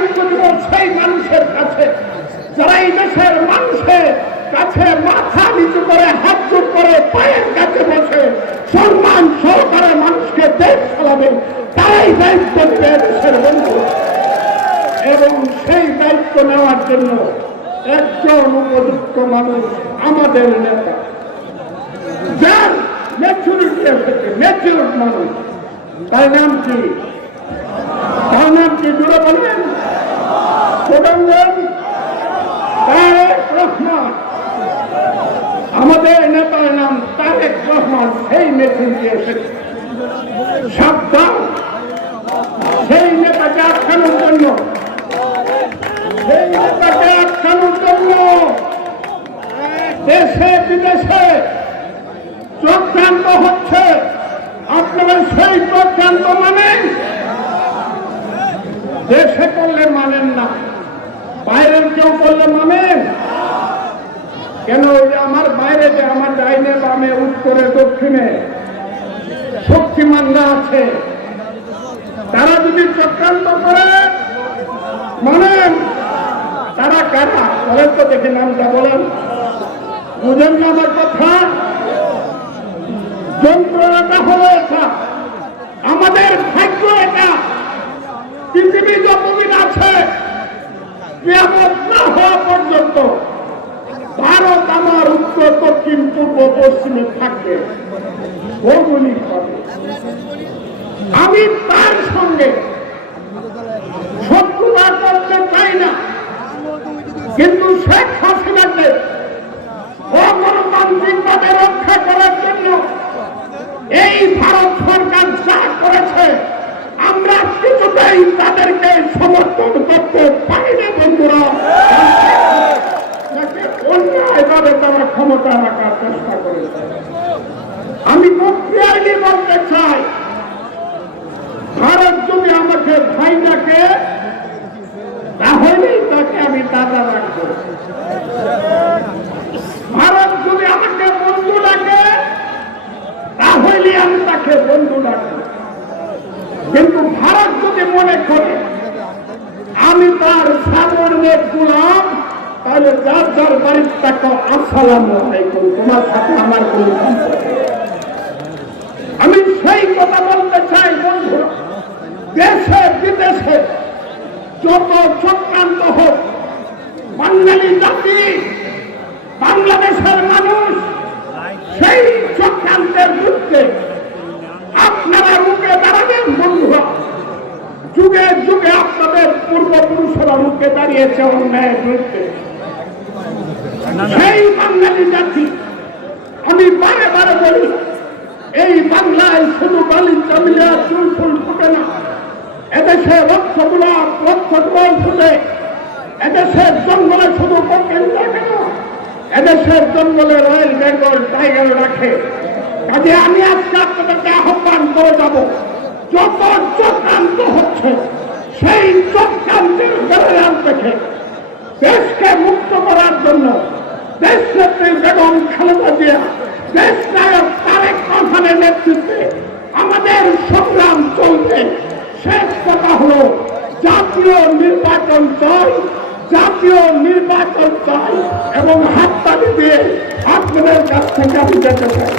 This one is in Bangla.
দায়িত্ব দিব মানুষের কাছে, যারা এই দেশের মানুষের কাছে মাথা নিচু করে, হাত জোর করে, পায়ের কাছে বসে সম্মান সহকারে মানুষকে দেশ চালাবে, তারাই দায়িত্ব দেশের বন্ধু। এবং সেই দায়িত্ব নেওয়ার জন্য একজন উপযুক্ত মানুষ আমাদের নেতা। যার ম্যাচুরিটি এসেছে মানুষ। তার নাম কি? তার নাম কি? জুড়ে বলবেন? তারেক রহমান। আমাদের নেতার নাম তারেক রহমান, সেই মেশিনটি এসেছে। সাবধান। সেই নেতাকে আটকানোর জন্য। সেই নেতাকে আটকানোর জন্য। দেশে, বিদেশে চক্রান্ত হচ্ছে। আপনারা সেই চক্রান্ত মানেন। দেশে করলে মানেন না। বাইরের কেউ করলে মানেন কেন ওই আমার বাইরে যে আমার ডাইনে বামে, উত্তরে, দক্ষিণে শক্তিমানরা আছে, তারা যদি চক্রান্ত করে মানেন তারা কারা? বলেন তো দেখে নামটা বলেন। বুঝেন না আমার কথা? যন্ত্রণাটা হলো এটা। আমাদের ভাগ্য এটা। পৃথিবী যতদিন আছে কেমন না হওয়া পর্যন্ত ভারত আমার উত্তর, দক্ষিণ, পূর্ব, পশ্চিমে থাকবে। ভৌগোলিক আমি তার সঙ্গে শত্রুতা করতে চাই না। কিন্তু শেখ হাসিনাকে অগণতান্ত্রিকভাবে রক্ষা করার জন্য এই ভারত সরকার যা করেছে, আমরা কিছুতেই তাদেরকে সমর্থন করতে পারি না বন্ধুরা যাতে অন্যায়ভাবে তারা ক্ষমতা রাখার চেষ্টা করেছে। আমি প্রক্রিয়ায় বলতে চাই? ভারত যদি আমাকে ভাই ডাকে, তাহলেই তাকে আমি দাদা রাখব। ভারত যদি আমাকে বন্ধু ডাকে তাহলে আমি তাকে বন্ধু ডাকবো কিন্তু ভারত যদি মনে করে, আমি তার সামনে গুলাম তাহলে যার যার বাড়ির টাকা আসসালাম তোমার সাথে আমার কোনো আমি সেই কথা বলতে চাই বন্ধুরা দেশে, বিদেশে যত চক্রান্ত হোক, বাঙালি জাতি, বাংলাদেশের মানুষ, সেই চক্রান্তের বিরুদ্ধে আপনারা রুখে দাঁড়াবেন বন্ধুরা যুগে যুগে আপনাদের পূর্বপুরুষরা রুখে দাঁড়িয়েছে অন্যায়ের বিরুদ্ধে। সেই বাঙালি জাতি, আমি বারে বারে বলি, এই বাংলায় শুধু বালি চামিলে চুল ফুল ফুটে না। এদেশে লক্ষ গোলাপ লক্ষ গোলাপ ফুটে। এদেশের জঙ্গলে শুধু কোকেন এদেশের জঙ্গলে রয়্যাল বেঙ্গল টাইগার রাখে। কাজে আমি আজকে আপনাদেরকে আহ্বান করে যাব, যত চক্রান্ত হচ্ছে, সেই চক্রান্তের বেড়াল দেখে দেশকে মুক্ত করার জন্য দেশ নেত্রী বেগম খালেদা জিয়া দেশ নায়ক তারেক রহমানের নেতৃত্বে আমাদের সংগ্রাম চলছে। শেষ কথা হল, জাতীয় নির্বাচন চাই, জাতীয় নির্বাচন চাই এবং হাততালি দিয়ে আপনাদের কাছ থেকে আমি যেতে চাই।